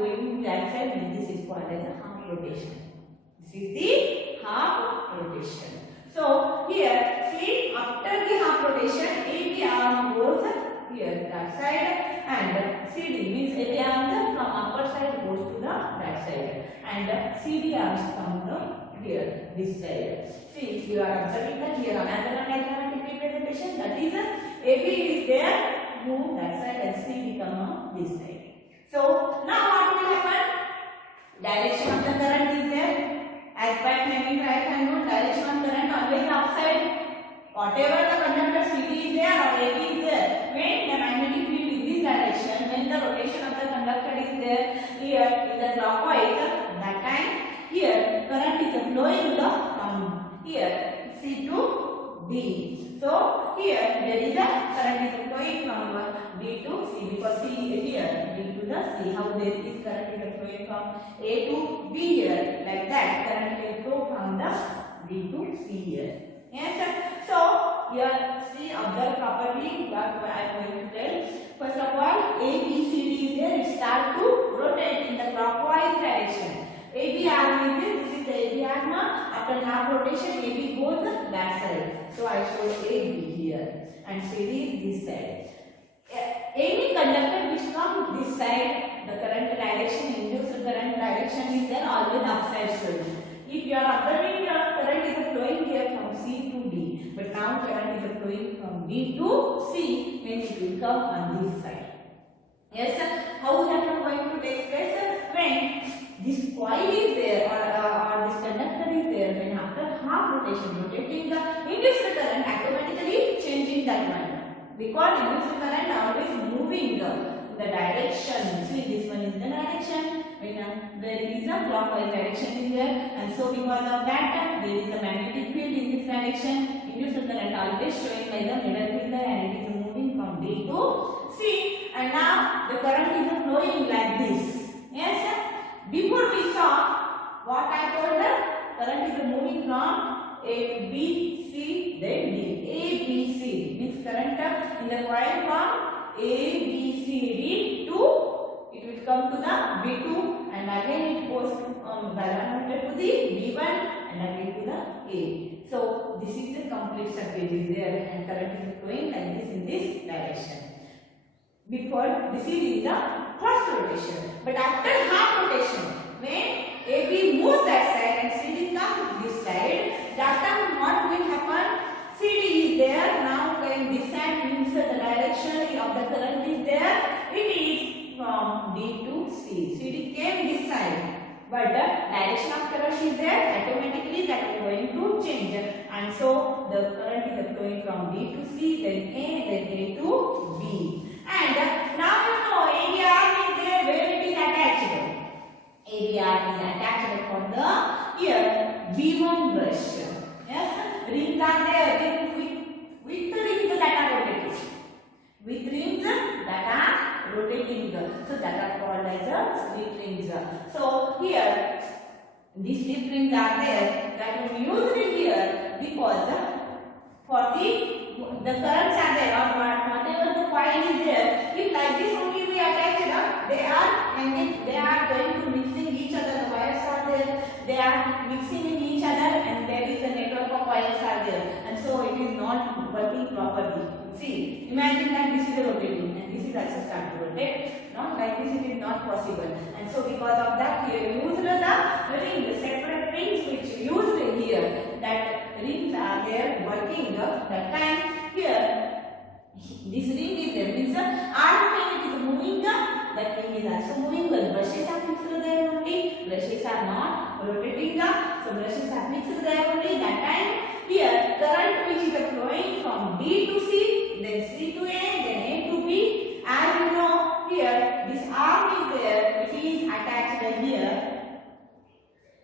going that side, and this is called as a half rotation. This is the half rotation. So here, see, after the half rotation, AB arm goes here that side, and CD means AB arm from upper side goes to the that side, and CD arms come from here this side. See, you are observing that here another diagrammatic representation, that is AB is there, move that side, and CD come on this side. So now what will happen? Direction of the current is there. As by claiming right hand rule, direction of current always outside. Whatever the conductor CD is there or AB is there, when the magnetic field is this direction, when the rotation of the conductor is there here in the clockwise, that time here current is flowing from here C to D. So here there is a current is flowing from D to C, because C is here D to the C. How there is current is flowing from A to B here, like that current will flow from the D to C here. Yes. So here see, observe properly what I am going to tell. First of all, A, B, C, D is there. It starts to rotate in the clockwise direction. AB arm is there. This is the AB arm. After half rotation, AB goes that side. So I show AB here, and CD is this side. Any conductor which comes this side, the current direction, induced current direction is there always upside showing. If you are observing the current is flowing here from C to D, but now current is flowing from D to C, when it will come on this side. Yes, sir. How that is going to take place? When this coil is there or this conductor is there, when after half rotation, rotating the induced current, automatically changing that one. Because induced current always moving the direction. See, this one is the direction. When there is a clockwise direction is there, and so because of that, there is a magnetic field in this direction. Induced current always showing like the middle finger, and it is moving from D to C. And now the current is flowing like this. Yes. Before we saw what I told her, current is moving from A, B, C, then D. A, B, C means current in the coil from A, B, C, D to it will come to the B2, and again it goes diameter to the B1, and again to the A. So this is the complete circuit is there, and current is flowing like this in this direction. Before this is in the first rotation, but after half rotation, when AB moves that side and CD comes this side, that time what will happen? CD is there. Now when this side means the direction of the current is there, it is from D to C. CD came this side, but the direction of current is there. Automatically that is going to change, and so the current is flowing from D to C, then A to B. And now you know AB arm is there where it is attached. AB arm is attached for the here B1 brush. Yes, rings are there with rings that are rotating. With rings that are rotating. So that are called as a slip rings. So here these slip rings are there that will be used here because for the currents are there or whatever the coil is there. If like this only we attach they are going to mixing each other. The wires are there. They are mixing in each other, and there is a network of wires are there, and so it is not working properly. See, imagine that this is rotating and this is also start to rotate. No, like this it is not possible, and so because of that here used the separate rings which used here. That rings are there working that time here. This ring is there means arm when it is moving that ring is also moving. But brushes are fixed there only. Brushes are not rotating so brushes are fixed there only. That time here current which is flowing from D to C, then C to A, then A to B. As you know here this arm is there. It is attached here.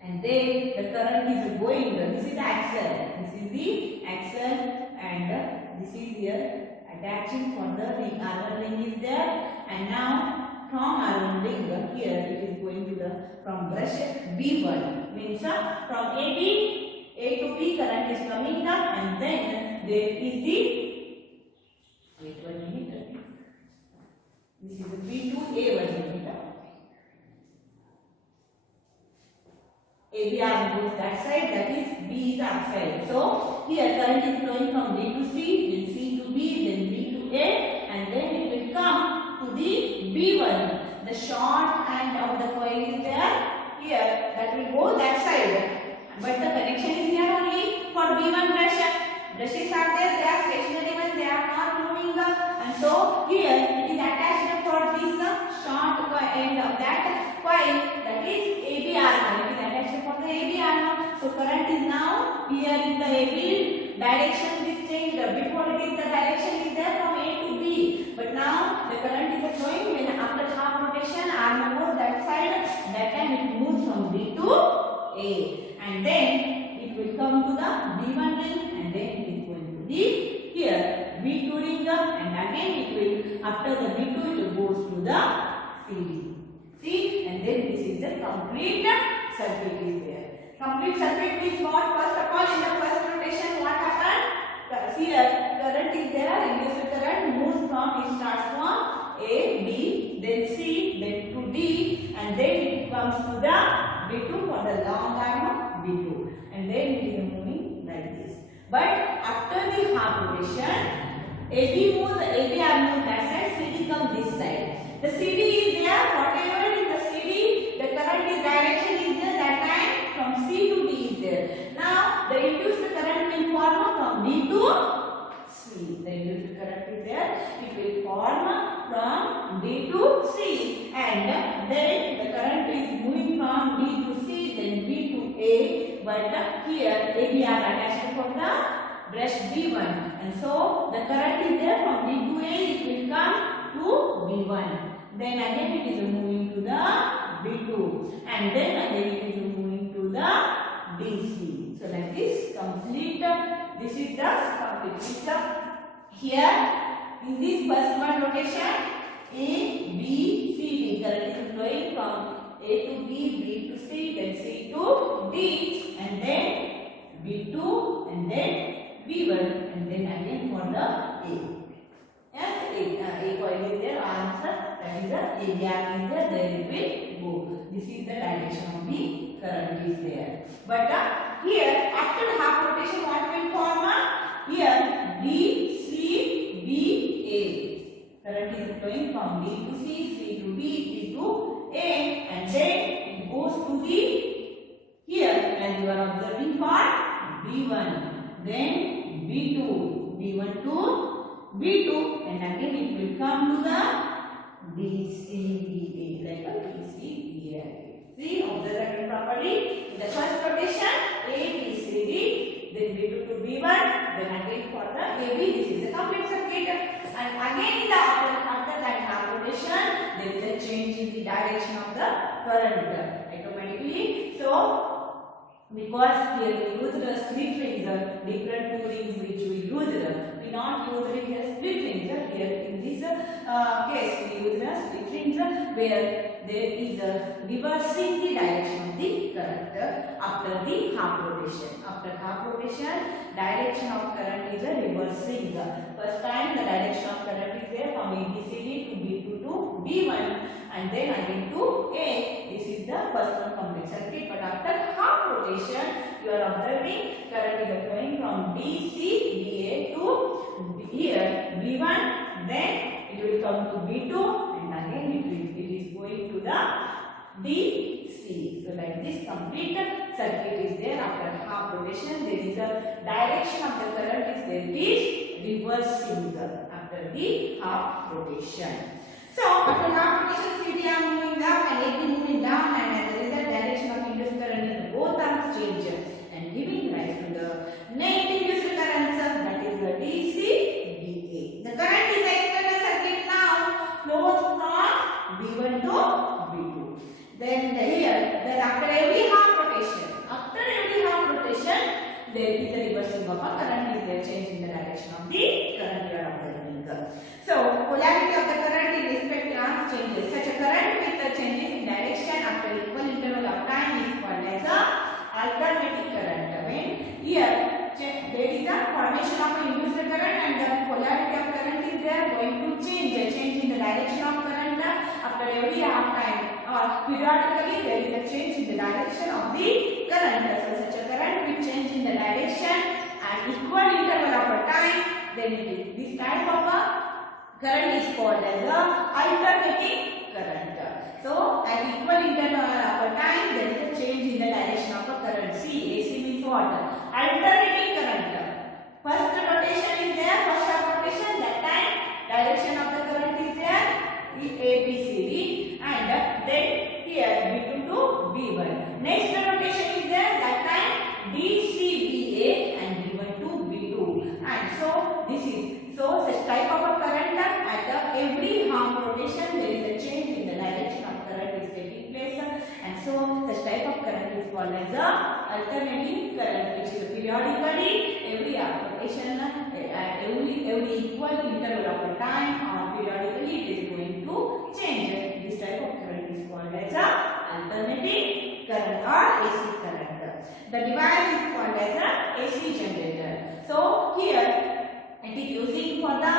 And then the current is going. This is the axle. This is the axle, and this is here attaching for the ring. R1 ring is there, and now from R1 ring here it is going to the from brush B1 means from A to B current is coming up, and then there is the wait 1 minute. This is the B to A 1 minute. AB arm goes that side, that is B is outside. So here current is flowing from B to C, then C to B, then B to A, and then it will come to the B1. The short end of the coil is there here, that will go that side. But the connection is here only for B1 brush. Brushes are there, they are stationary when they are not moving. And so here it is attached for this short end of that coil, that is AB arm. It is attached for the AB arm. So current is now here in the AB direction is changed. Before it is the direction is there from A to B. But now the current is flowing when after half rotation arm goes that side. That time it moves from B to A. And then it will come to the B1 ring, and then it is going to the here B2 ring, and again it will, after the B2 it goes to the CD. See, and then this is the complete circuit is there. Complete circuit means what? First of all, in the first rotation what happened? Here current is there, induced current moves from, it starts from A, B, then C, then to D, and then it comes to the B2 for the long arm B2, and then it is moving like this. But after the half rotation, AB moves, AB arm moves that side, CD comes this side. The CD is there, whatever in the CD, the current is direction is there, that time from C to D is there. Now the induced current will form from D to C. The induced current is there, it will form from D to C, and then the current is moving from D to C, then B to A, but here AB are attached for the brush B1, and so the current is there from D to A, it will come to B1. Then again it is moving to the B2, and then again it is moving to the DC. So like this complete, this is the complete system. Here in this first one rotation, A, B, C, D, current is flowing from A to B, B to C, then C to D, and then B2, and then B1, and then again for the A. Yes, A coil is there, answer, that is the AB arm is there, there it will go. This is the direction of the current is there. But here, after half rotation, what will form? Here, D, C, B, A. Current is flowing from D to C, C to D, D to A, and then it goes to the here, as you are observing for B1, then B2, B1 to B2, and again it will come to the BCBA, like a BCBA. See, observe that properly. In the first rotation, A, B, C, D, then B2 to B1, then again for the AB, this is a complete circuit. And again after that half rotation, there is a change in the direction of the current automatically. So, because here we use the split rings, different two rings which we use, we not use the split rings. Here in this case we use the split rings where there is a reversing the direction of the current after the half rotation. After half rotation, direction of current is a reversing. First time the direction of current is there from ABCD to B2 to B1, and then again to A. This is the first one complete circuit. But after half rotation, you are observing current is flowing from BCBA to here B1, then it will come to B2, and again it is going to the DC. So like this complete circuit is there. After half rotation, there is a direction of the current is there. It is reversing after the half rotation. So after half rotation, CD are moving up and AB moving down, and as a result, direction of induced current in both arms change and giving rise to the net induced current, that is the DC DA. The current is the external circuit now flows from B1 to B2. Then after every half rotation, there is a reversing of a current is there, change in the direction of the current you are observing. So polarity of the current in respect to arms changes. Such a current with the changes in direction after equal interval of time is called as a alternating current. When here there is a formation of an induced current and the polarity of current is there going to change in the direction of current after every half time. or periodically there is a change in the direction of the current. So such a current will change in the direction at equal interval of a time. Then this type of a current is called as a alternating current. So at equal interval of a time there is a change in the direction of a current. See, AC means what? Alternating current. First rotation is there, first half rotation, that time direction of the current is there, ABCD, and then here B2 to B1. Next rotation is there, that time DCBA and B1 to B2. And so this is, so such type of a current at every half rotation there is a change in the direction of current is taking place, and so such type of current is called as a alternating current, which is periodically every half rotation at every equal interval of a time or periodically it is going to change. This type of current is called as a alternating current or AC current. The device is called as a AC generator. So here it is using for the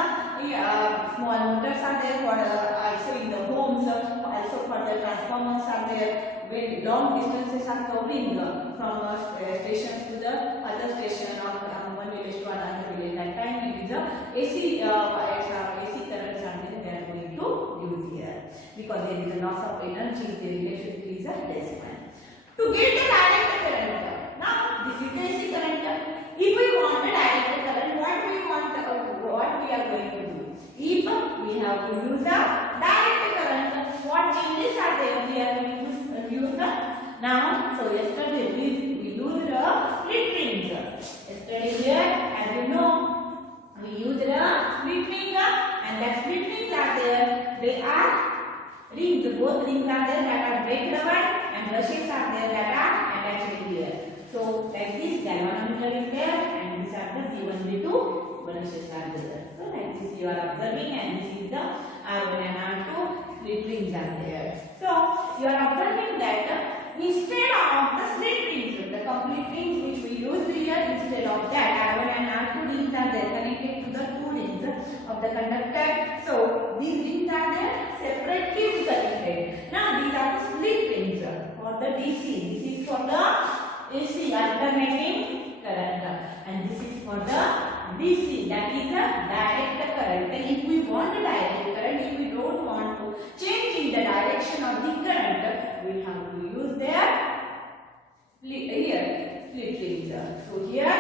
small motors are there, for also in the homes, also for the transformers are there. When long distances are covering from stations to the other station or one village to another village, that time it is a AC wires or AC currents are there, they are going to use here because there is a loss of energy, the electricity is a less one. To get the direct current, now this is the AC current. If we want the direct current, what we are going to do? If we have to use the direct current, what changes are there? We are going to use the, now, so yesterday we used the split rings. Yesterday here, as you know, we used the split ring, and that split rings are there. They are rings, both rings are there that are break rubber, and brushes are there that are attached here. So like this galvanometer is there, and these are the B1, B2 brushes are there. So like this you are observing, and this is the R1 and R2 split rings are there. So you are observing that instead of the split rings, the complete rings which we used here, instead of that R1 and R2 rings are there connected to the two rings of the conductor. So these rings are there separately connected. Now these are the split rings for the DC. This is for the AC alternating current, and this is for the DC, that is a direct current. And if we want a direct current, if we don't want to change in the direction of the current, we have to use their split rings. So here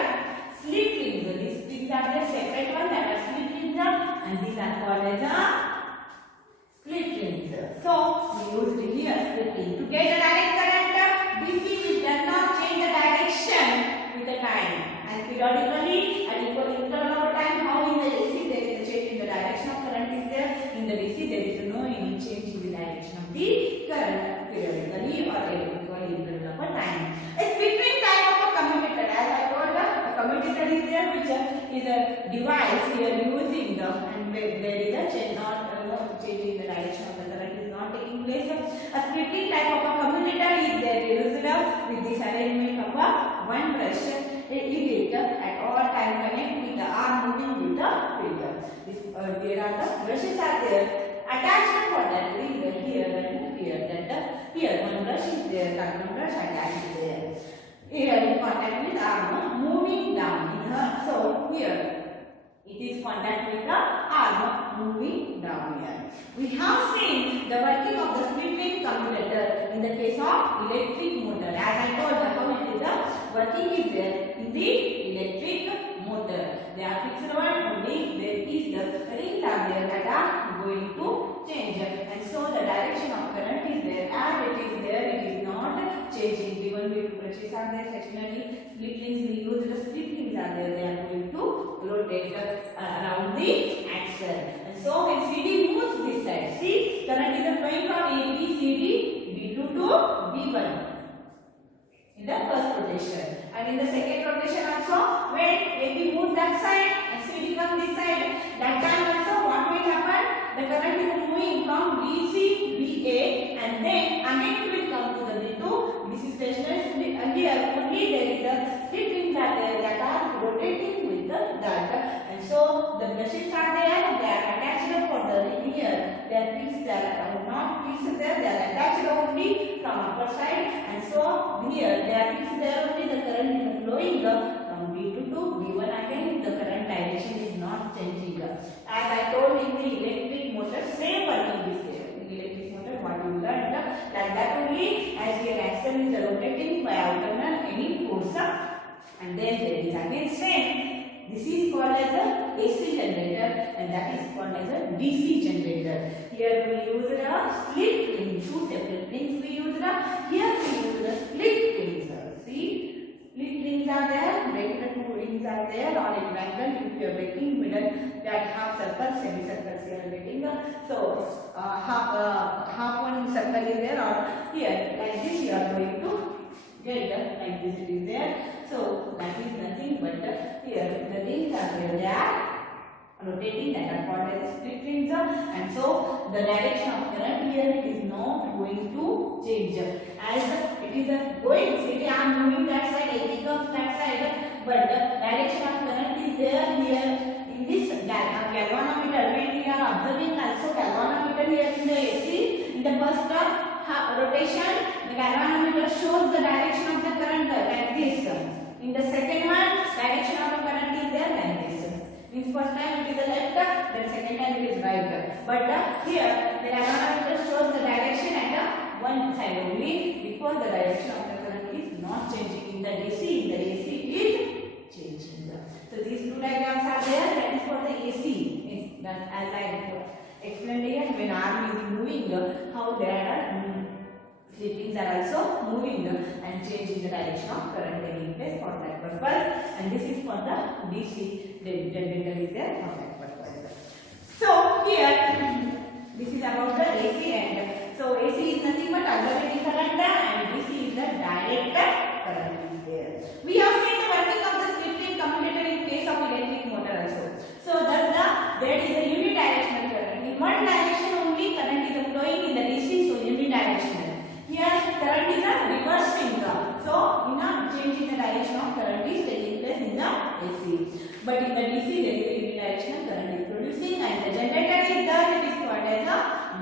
split rings, these rings are the separate one that are split rings, and these are called as a split rings. So we used here split ring. To get a direct current, DC we does not change the direction with the time. And periodically at equal interval of time, how in the AC there is a change in the direction of current is there. In the DC there is no any change in the direction of the current periodically or at equal interval of a time. A split ring type of a commutator, as I told you, a commutator is there which is a device here using the, and there is a change, not change in the direction of the current is not taking place. A split ring type of a commutator is there used with this arrangement of a one brush. It at all time connect with the arm moving with the finger. There are the brushes are there attached for that ring here and here. Here one brush is there, carbon brush attached there. Here in contact with arm moving down. So here it is contact with the arm moving down here. We have seen the working of the split ring commutator in the case of electric motor. As I told you, how it is the working is there in the electric motor. They are fixed one only. There is the rings are there that are going to change, and so the direction of current is there. As it is there, it is not changing. Given with brushes are there sectionally, split rings we use the split rings are there. They are going to rotate around the axle. And so when CD moves this side, see current is flowing from A, B, C, D, B2 to B1 in the first rotation. And in the second rotation also, when AB moves that side and CD comes this side, that time also what will happen? The current is moving from BC, BA, and then again it will come to the B2. This is stationary, and here only there is a split rings are there that are rotating with the that. And so the brushes are there, they are attached for for the here, their pins they are not pins there, they are attached only from upper side, and so here their pins there only the current is flowing from V2 to V1 again. The current direction is not changing. As I told in the electric motor, same working is there. In electric motor, what you learned like that only. As here axle is rotating by alternate any force, and then there is again same. This is called as a AC generator, and that is called as a DC generator. Here we use a split ring, two separate rings we use. Here we use the split rings. See, split rings are there, regular two rings are there, or in triangle if you are making middle that half circle, semicircles you are getting. So half one circle is there, or here like this you are going to get like this it is there. So that is nothing but here the rings are there, they are rotating, that are called as split rings, and so the direction of current here it is not going to change. As it is going, say I am moving that side, it becomes that side, but the direction of current is there here in this galvanometer. When we are observing also galvanometer here in the AC, in the first rotation, the galvanometer shows the direction of the current like this. In the second one, direction of the current is there like this. Means first time it is the left, then second time it is right. But here the galvanometer shows the direction at one side only, because the direction of the current is not changing. In the DC, in the AC it is changing. So these two diagrams are there. That is for the AC. That as I explained here, when arm is moving, how there are split rings are also moving and changing the direction of current taking place for that purpose. And this is for the DC generator is there for that purpose. So here this is about the AC, and so AC is nothing but alternating current, and DC is the direct current is there. We have seen the working of the split ring commutator in case of electric motor also. So thus there is a unidirectional current. In one direction only current is flowing in the DC, so unidirectional. Here current is reversing, so in a change in the direction of current is taking place in the AC. But in the DC there is a unidirectional current is producing, and the generator is there. It is called as a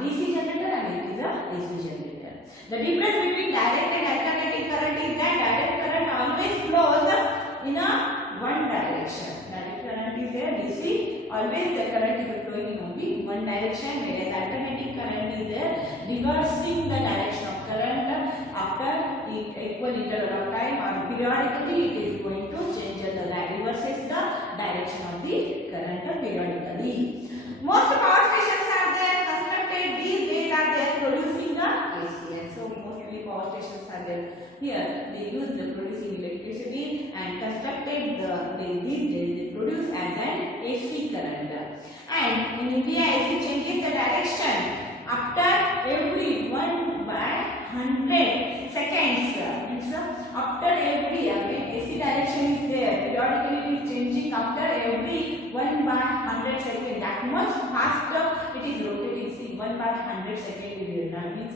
DC generator and it is a AC generator. The difference between direct and alternating current is that direct current always flows in a one direction. Direct current is there, DC, always the current is flowing in only one direction, whereas alternating current is there, reversing the direction of current after equal interval of time, or periodically it is going to change the reverses the direction of the current periodically. Most power stations are there constructed, these days are there producing the AC, and so mostly power stations are there. Here they use the producing electricity and constructed these days they produce as an AC current. And in India AC changes the direction after every 1/100 seconds. After every AC direction is there, periodically it is changing after every 1/100 seconds. That much faster it is rotating. See, 1/100 seconds is there. Means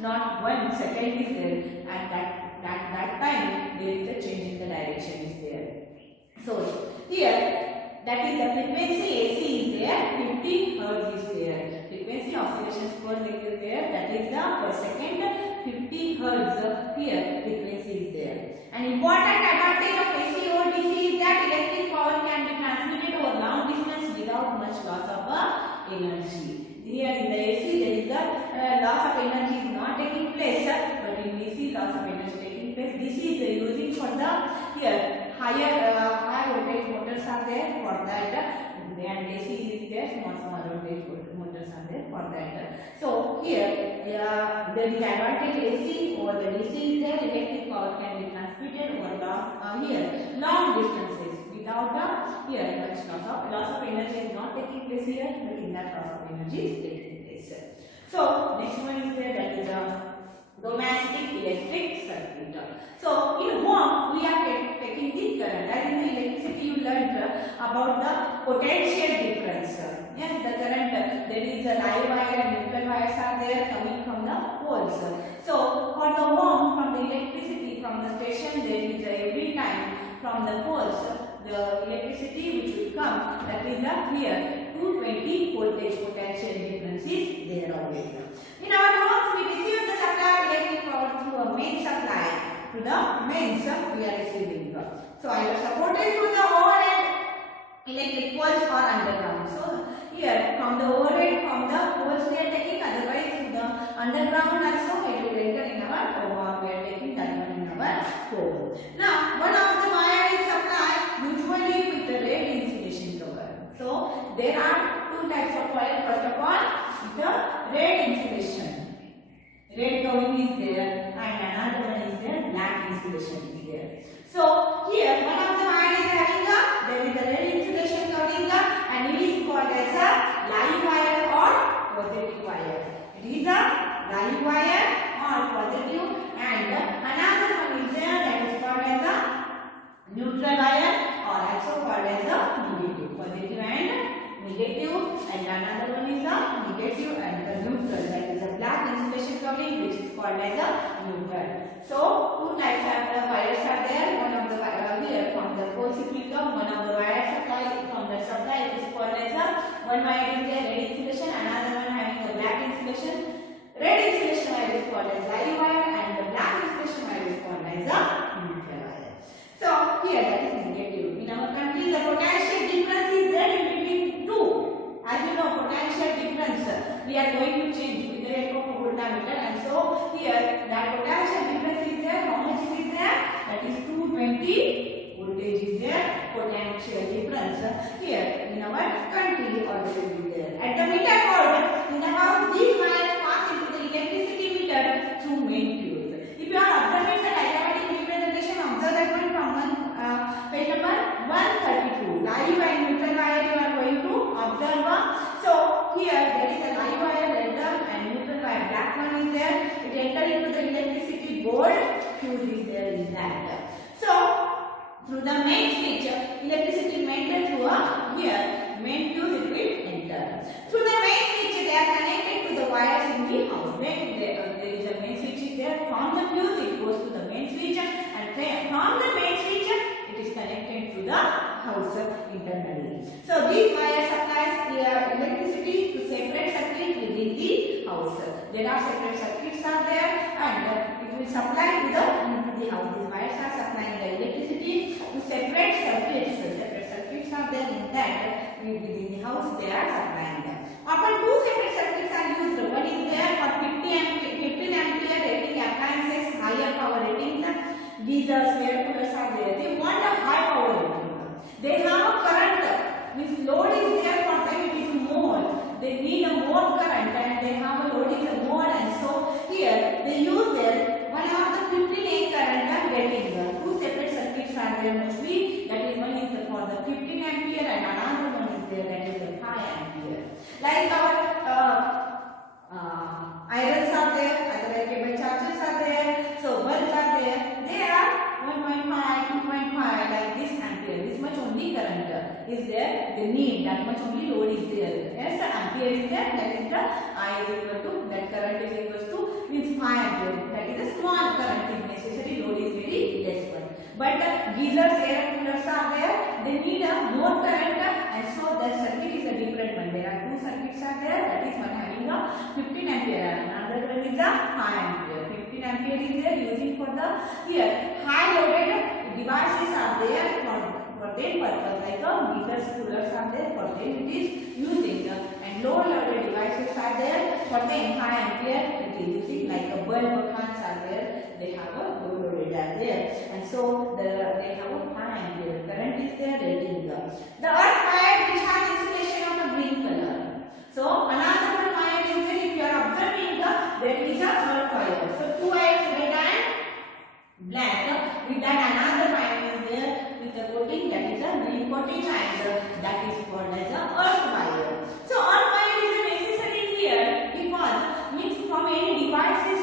not 1 second is there. At that time there is a change in the direction is there. So here that is the frequency AC is there, 50 Hz is there. Frequency oscillation score is there, that is the per second 50 Hz here frequency is there. An important advantage of AC over DC is that electric power can be transmitted over long distance without much loss of energy. Here in the AC there is the loss of energy is not taking place, but in DC loss of energy taking place. DC is using for the here higher voltage motors are there for that, and AC is there, small voltage motors are there for that. So here there is advantage AC over the DC is there. Electric power can be transmitted over long distances without here much loss of energy is not taking place here, but in that loss of energy is taking place. So next one is there, that is domestic electric circuit. So in home we are taking the current. As in the electricity you learned about the potential difference. Yes, the current, there is a live wire and neutral wires are there coming from the poles. So for the home, from the electricity from the station, there is every time from the poles the electricity which will come, that is here 220 voltage potential difference is there always. In our homes, we receive the supply of electric power through a main supply. To the mains we are receiving. So either supported through the overhead electric poles or underground. So here from the overhead, from the poles we are taking, otherwise through the underground also it will enter in our home, or we are taking that one in our home. Now one of the wire is supplied usually with the red insulation cover. So there are two types of wire. First of all, the red insulation. Red covering is there and another one is there, black insulation is there. So here one of the wire is having there is a red insulation covering and it is called as a live wire or positive wire. It is a live wire or positive, and another one is there that is called as a neutral wire or also called as a negative. Positive and negative, and another one is a negative and the neutral, that is a black insulation covering which is called as a neutral. So two types of the wires are there. One of the wire here from the co-cyclical, one of the wire supply from the supply is called as a one wire is there red insulation, another one having the black insulation. Red insulation wire is called as live wire and the black insulation wire is called as a neutral wire. So here that is negative. In our country the potential difference is there in between two. As you know, potential difference we are going to change with the help of a voltmeter, and so here that potential difference is there. How much is there? That is 220 voltage is there. Potential difference here in our country always is there. At the meter board, in the house, these wires pass into the electricity meter through main fuse. If you are observing the diagrammatic representation, observe that one from page number 132. Live and neutral wire you are going to observe. So here there is a live wire red and neutral wire black one is there. It enter into the electricity board. Fuse is there in that. So through the main switch, electricity maintained through a here main fuse it will enter. Through the main switch they are connected to the wires in the house. When there is a main switch is there, from the fuse it goes to the main switch, and from the main switch it is connected to the house internally. So these wires supplies electricity to separate circuit within the house. There are separate circuits are there, and it will supply to the house. These wires are supplying the electricity to separate circuits. Separate circuits are there in that within the house they are supplying them. Often two separate circuits are used. One is there for 15 ampere rating appliances, higher power rating. Geysers, air coolers are there. They want a high power rating. They have a current. This load is there for them, it is more. They need a more current and they have a load is more, and so here they use their one of the 15A current rating. Two separate circuits are there mostly. That is one is for the 15 ampere and another one is there that is the 5 ampere. Like our irons are there, other cable chargers are there, so bulbs are there. They are 1.5, 2.5 like this ampere. This much only current is there. They need that much only load is there. Yes, ampere is there. That is the I is equal to that current is equal to means 5 ampere. That is a small current is necessary. Load is very less one. But geysers, air coolers are there. They need a more current, and so the circuit is a different one. There are two circuits are there. That is one having a 15 ampere. Another one is a 5 ampere. 15 ampere is there using for the here high loaded devices are there for their purpose, like geysers, coolers are there for them it is using, and low loaded devices are there for them high ampere it is using, like a bulb fans are there, they have a low loaded are there, and so they have a 5 ampere current is there rating. The earth wire which has insulation of a green color. So another one wire is there. If you are observing there is a earth wire. So two wires red and black. With that another wire is there with the coating, that is a green coating, and that is called as a earth wire. So earth wire is necessary here because means from any devices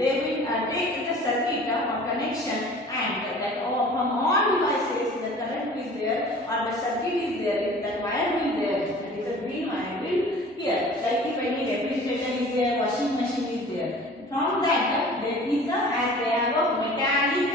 they will take the circuit or connection, and that from all devices the current is there or the circuit is there. If that wire will there, that is a green wire will here. Like if any refrigerator is there, washing machine is there. From that there is a, as they have a metallic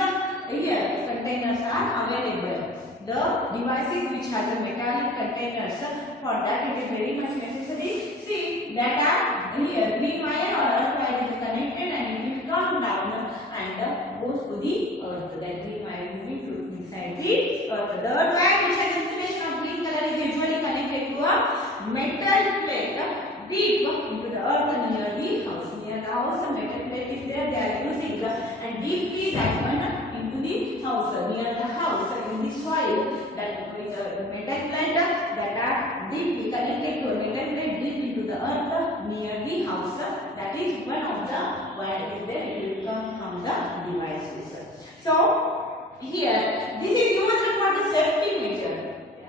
here containers are available. the devices which has a metallic containers. For that it is very much necessary. See that are here green wire or earth wire is connected and it will come down and goes to the earth. That green wire is inside the earth. The earth wire which has insulation of green color is usually connected to a metal plate deep into the earth near the house. Near the house a metal plate is there, they are using and deeply that one into the house. Near the house in the soil that is a metal plate that are deeply connected to a metal plate deep into the earth near the house. That is one of the wire is there, it will come from the devices. So here this is used for the safety measure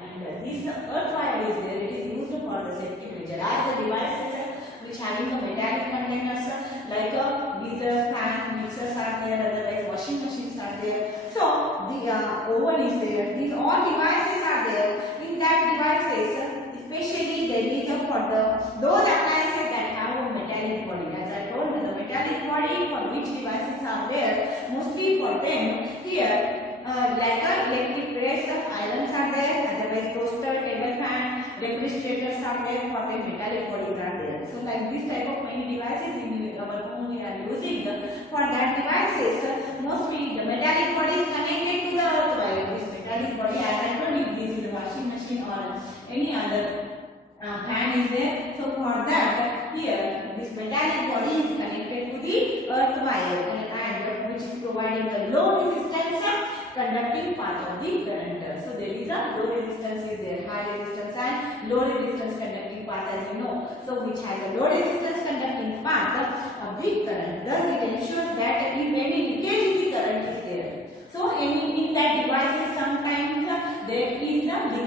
and this earth wire is there, it is used for the safety measure as the devices which having the metallic containers like geyser, fan, mixers are there, otherwise washing machines are there. So the oven is there. These all devices are there. In that devices, especially there is for those appliances that have a metallic body. As I told you, the metallic body for which devices are there, mostly for them here. Like electric press, irons are there, otherwise toaster, table fan, refrigerators are there, for the metallic bodies are there. So like this type of many devices in our home we are using. For that devices, mostly the metallic body is connected to the earth wire. This metallic body, as I told you, this is the washing machine or any other fan is there. So for that, here this metallic body is connected to the earth wire and which is providing the low resistance conducting part of the current. So there is a low resistance is there, high resistance and low resistance conducting part as you know. So which has a low resistance conducting part of the current. Thus it ensures that if any leakage in the current is there. So in that devices sometimes there is a leakage.